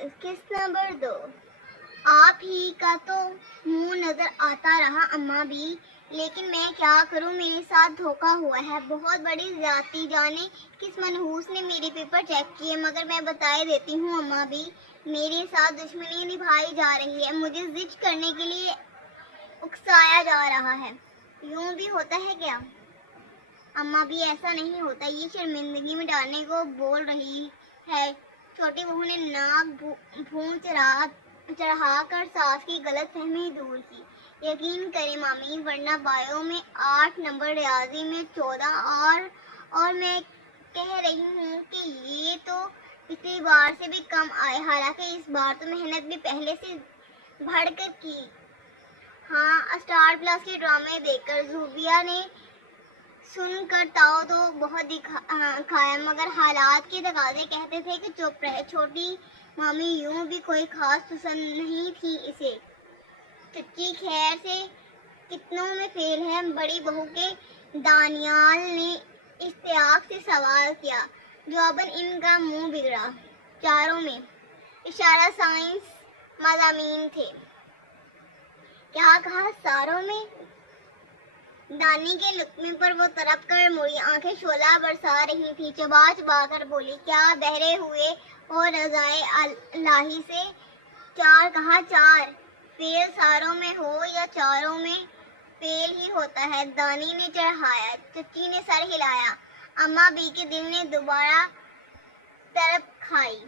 किस नंबर 2। आप ही का तो मुंह नजर आता रहा अम्मा भी, लेकिन मैं क्या करूं, मेरे साथ धोखा हुआ है। बहुत बड़ी ज्यादती, जाने किस मनहूस ने मेरे पेपर चेक किए, मगर मैं बताए देती हूँ अम्मा भी, मेरे साथ दुश्मनी निभाई जा रही है, मुझे जिद करने के लिए उकसाया जा रहा है। यूं भी होता है क्या अम्मा भी? ऐसा नहीं होता, ये शर्मिंदगी में डालने को बोल रही है। छोटी बहू ने नाक भूं चढ़ाकर सास की गलत फहमी दूर की। यकीन करें मामी, वरना बायो में 8 नंबर, रियाजी में 14, और मैं कह रही हूँ कि ये तो पिछली बार से भी कम आए। हालांकि इस बार तो मेहनत भी पहले से बढ़कर की। हाँ, स्टार प्लस के ड्रामे देखकर ज़ूबिया ने सुनकर ताओ तो बहुत खाया, मगर हालात के तकाजे कहते थे कि चुप रहे। छोटी मामी यूं भी कोई खास पसंद नहीं थी इसे। चच्ची खैर से कितनों में फेल है? बड़ी बहू के दानियाल ने इश्तियाक से सवाल किया। जवाबन इनका मुंह बिगड़ा। चारों में इशारा साइंस मज़ामीन थे। क्या कहा? सारों में? दानी के लुक्मे पर वो तरफ कर मुड़ी, आंखें शोला बरसा रही थी। चबा चबा कर बोली, क्या बहरे हुए हो रजाए अल्लाही से? 4 कहा? 4 फेल सारों में हो या चारों में फेल ही होता है, दानी ने चढ़ाया। चच्ची ने सर हिलाया। अम्मा बी के दिल ने दोबारा तरफ खाई।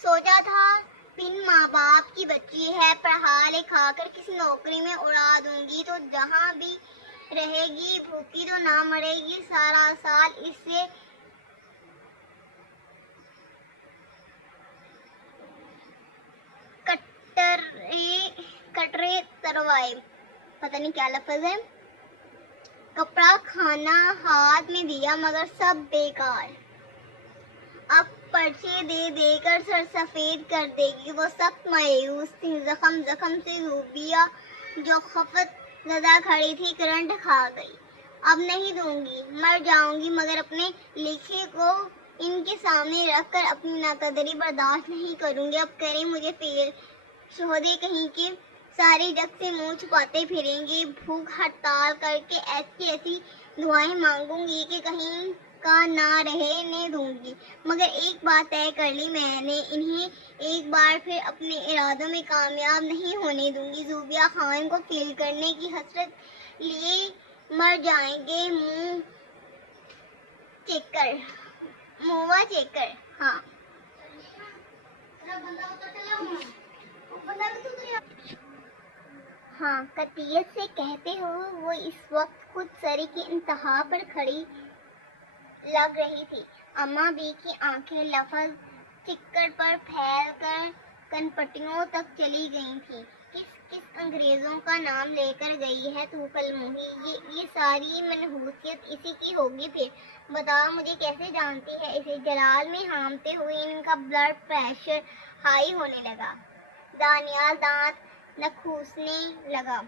सोचा था बिन माँ बाप की बच्ची है, पढ़ा लिखा कर किसी नौकरी में उड़ा दूंगी तो जहाँ भी रहेगी, भूखी तो ना मरेगी। सारा साल इससे कटरे तरवाए, पता नहीं क्या लफ्ज है। कपड़ा खाना हाथ में दिया, मगर सब बेकार। अब पर्चे दे देकर सर सफेद कर देगी। वो सख्त मायूस थी। जख्म जख्म से ज़ूबिया जो खफत ज़दा खड़ी थी, करंट खा गई। अब नहीं दूंगी, मर जाऊंगी, मगर अपने लिखे को इनके सामने रखकर अपनी नाकदरी बर्दाश्त नहीं करूंगी। अब करें मुझे फेल, शोहदे कहीं के सारे जग से मुंह छुपाते फिरेंगे। भूख हड़ताल करके ऐसी दुआएं मांगूंगी कि कहीं का ना रहने दूंगी, मगर एक बात तय कर ली मैंने, इन्हें एक बार फिर अपने इरादों में कामयाब नहीं होने दूंगी। ज़ूबिया खान को फेल करने की हसरत लिए मर जाएंगे। मुआ चेकर। हाँ, हाँ, कतियत से कहते हो। वो इस वक्त खुद सरी की इंतहा पर खड़ी लग रही थी। अम्मा बी की आंखें लफज चिक्कड़ पर फैल कर कनपटियों तक चली गई थी। किस किस अंग्रेजों का नाम लेकर गई है तू कलमुही? ये सारी मनहूसियत इसी की होगी फिर। बताओ मुझे, कैसे जानती है इसे? जलाल में हामते हुए इनका ब्लड प्रेशर हाई होने लगा। दानियाल दांत नखूसने लगा।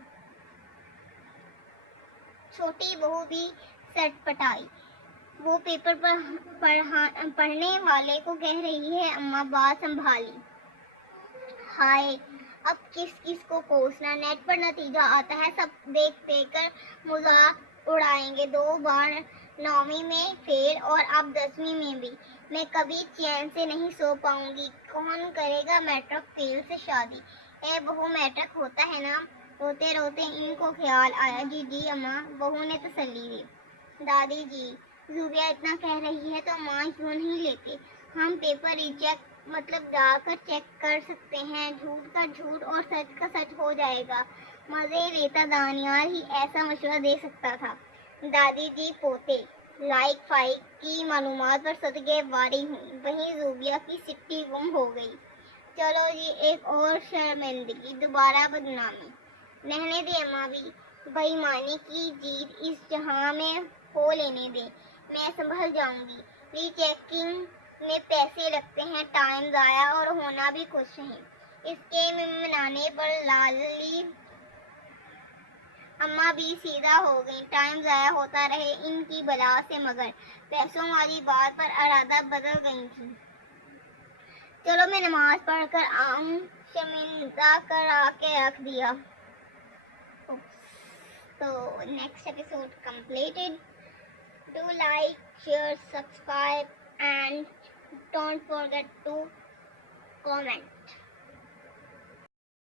छोटी बहू भी सटपटाई। वो पेपर पढ़ने वाले को कह रही है, अम्मा बात संभाली। हाय, अब किस किस को कोसना? नेट पर नतीजा आता है, सब देख कर मजाक उड़ाएंगे। 2 बार 9वीं में फेल और अब 10वीं में भी। मैं कभी चैन से नहीं सो पाऊंगी। कौन करेगा मैट्रिक फेल से शादी? ए बहू, मैट्रिक होता है ना? रोते रोते इनको ख्याल आया। जी जी अम्मा, बहू ने तसल्ली दी। दादी जी, ज़ूबिया इतना कह रही है तो माँ क्यों नहीं लेती? हम पेपर रिजेक्ट मतलब जाकर चेक कर सकते हैं। झूठ का झूठ और सच का सच हो जाएगा। मजे लेता दानियाल ही ऐसा मशवरा दे सकता था। दादी जी पोते लाइक फाइक की मालूमात पर सदके वारी हुई। वहीं ज़ूबिया की सिट्टी गुम हो गई। चलो जी, एक और शर्मिंदगी, दोबारा बदनामी। रहने दे अम्मा भी, बेईमानी की जीत इस जहां में हो लेने दे, मैं संभल जाऊंगी। रीचेकिंग में पैसे लगते हैं, टाइम ज़ाया और होना भी खुश नहीं। इसके मनाने पर लाली अम्मा भी सीधा हो गई। टाइम ज़ाया होता रहे इनकी बला से, मगर पैसों वाली बात पर इरादा बदल गई थी। چلو میں نماز پڑھ کر آؤں. شرمندہ کرا کے رکھ دیا. So next episode completed. Do like, share, subscribe and don't forget to comment.